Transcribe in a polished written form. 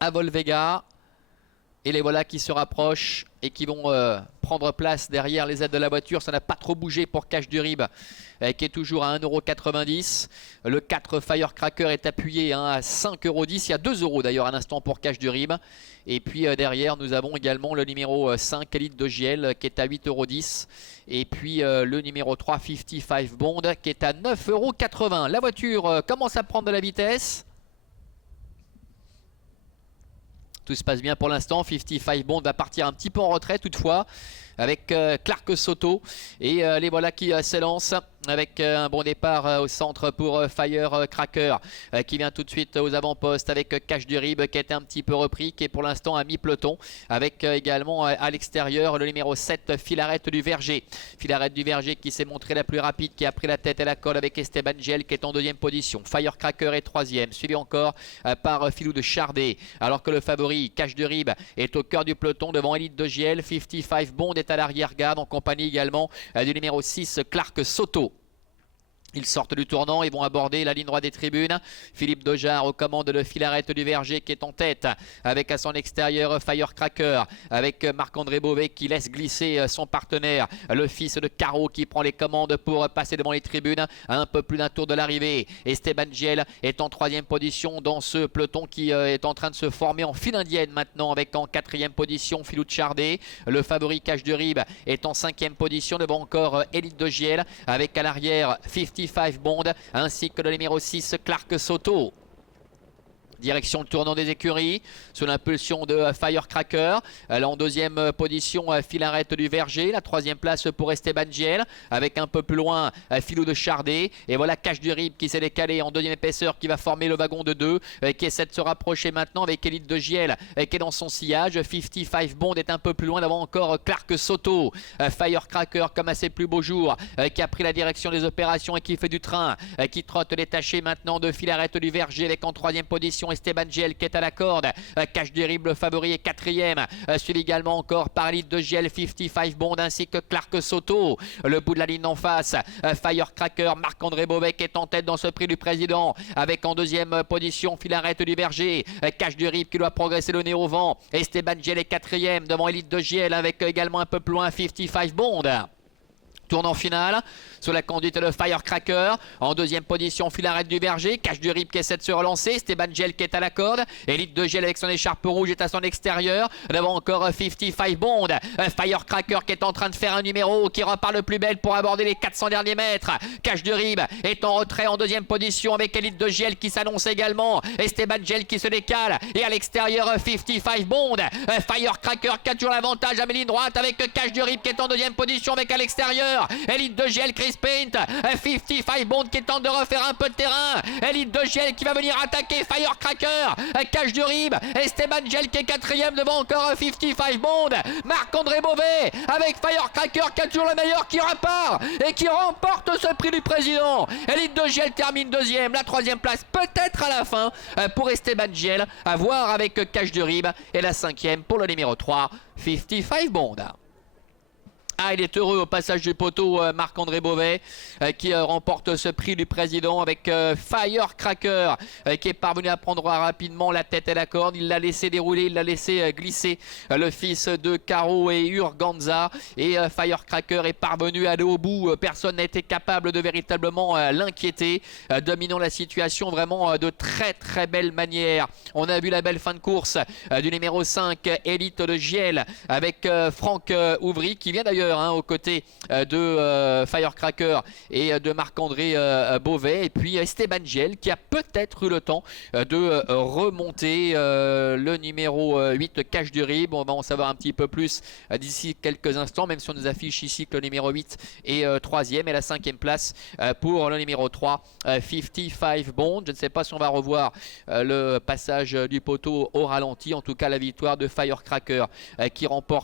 à Volvega. Et les voilà qui se rapprochent et qui vont prendre place derrière les aides de la voiture. Ça n'a pas trop bougé pour Cache du Rib qui est toujours à 1,90 €. Le 4 Firecracker est appuyé à 5,10 €. Il y a 2 € d'ailleurs à l'instant pour Cache du Rib. Et puis derrière nous avons également le numéro 5 Elite de Giel qui est à 8,10 €. Et puis le numéro 3 55 Bond qui est à 9,80 €. La voiture commence à prendre de la vitesse. Tout se passe bien pour l'instant. 55 Bond va partir un petit peu en retrait toutefois avec Clark Soto. Et les voilà qui s'élancent avec un bon départ au centre pour Firecracker qui vient tout de suite aux avant-postes avec Cache du Rib qui était un petit peu repris, qui est pour l'instant à mi-peloton, avec également à l'extérieur le numéro 7 Filarette du Verger. Filarette du Verger qui s'est montré la plus rapide, qui a pris la tête et la colle avec Esteban Giel qui est en deuxième position. Firecracker est troisième, suivi encore par Filou de Chardet, alors que le favori Cache du Rib est au cœur du peloton devant Elite de Giel. 55 Bond est à l'arrière-garde en compagnie également du numéro 6 Clark Soto. Ils sortent du tournant, ils vont aborder la ligne droite des tribunes. Philippe Dojard aux commandes de Filarette du Verger qui est en tête, avec à son extérieur Firecracker, avec Marc-André Beauvais qui laisse glisser son partenaire, le fils de Caro qui prend les commandes pour passer devant les tribunes à un peu plus d'un tour de l'arrivée. Esteban Giel est en troisième position dans ce peloton qui est en train de se former en file indienne maintenant, avec en quatrième position Philou de Chardet. Le favori Cache du Rib est en cinquième position devant encore Elite de Giel, avec à l'arrière 55 Bond ainsi que le numéro 6 Clark Soto. Direction le tournant des écuries, sous l'impulsion de Firecracker. En deuxième position, Filarette du Verger. La troisième place pour Esteban Giel, avec un peu plus loin Filou de Chardet. Et voilà Cache du Rib qui s'est décalé en deuxième épaisseur, qui va former le wagon de 2, qui essaie de se rapprocher maintenant avec Elite de Giel, qui est dans son sillage. 55 Bond est un peu plus loin, devant encore Clark Soto. Firecracker comme à ses plus beaux jours, qui a pris la direction des opérations et qui fait du train, qui trotte détaché maintenant de Filarette du Verger, avec en troisième position Esteban Giel qui est à la corde. Cache du Rib le favori est quatrième, suivi également encore par Elite de Giel, 55 Bond ainsi que Clark Soto. Le bout de la ligne en face, Firecracker, Marc-André Beauvais qui est en tête dans ce prix du président, avec en deuxième position Filarette du Verger. Cache du Rib qui doit progresser le nez au vent. Esteban Giel est quatrième devant Elite de Giel, avec également un peu plus loin 55 Bond. Tournant final sous la conduite de Firecracker. En deuxième position Filarette du Verger. Cache du Rib qui essaie de se relancer. Esteban Giel qui est à la corde. Elite de Giel avec son écharpe rouge est à son extérieur. Devant encore 55 Bond. Firecracker qui est en train de faire un numéro, qui repart le plus belle pour aborder les 400 derniers mètres. Cache du Rib est en retrait en deuxième position, avec Elite de Giel qui s'annonce également. Esteban Giel qui se décale. Et à l'extérieur 55 Bond. Firecracker qui a toujours l'avantage à ligne droite, avec Cache du Rib qui est en deuxième position, avec à l'extérieur Elite de Giel, Chris Paint, 55 Bond qui tente de refaire un peu de terrain. Elite de Giel qui va venir attaquer Firecracker. Cache du Rib, Esteban Giel qui est quatrième devant encore 55 Bond. Marc-André Beauvais avec Firecracker qui a toujours le meilleur, qui repart et qui remporte ce prix du président. Elite de Giel termine deuxième. La troisième place peut-être à la fin pour Esteban Giel, à voir avec Cache du Rib. Et la cinquième pour le numéro 3, 55 Bond. Ah, il est heureux au passage du poteau, Marc-André Beauvais, qui remporte ce prix du président, avec Firecracker qui est parvenu à prendre rapidement la tête et la corde. Il l'a laissé dérouler, il l'a laissé glisser, le fils de Caro et Urganza. Et Firecracker est parvenu à aller au bout. Personne n'a été capable de véritablement l'inquiéter, dominant la situation vraiment de très très belle manière. On a vu la belle fin de course du numéro 5, Elite de Giel, avec Franck Ouvry, qui vient d'ailleurs aux côtés de Firecracker et de Marc-André Beauvais. Et puis Esteban Giel qui a peut-être eu le temps de remonter. Le numéro 8 Cache du Rib, on va en savoir un petit peu plus d'ici quelques instants, même si on nous affiche ici que le numéro 8 est troisième, et la cinquième place pour le numéro 3 55 Bond. Je ne sais pas si on va revoir le passage du poteau au ralenti. En tout cas, la victoire de Firecracker qui remporte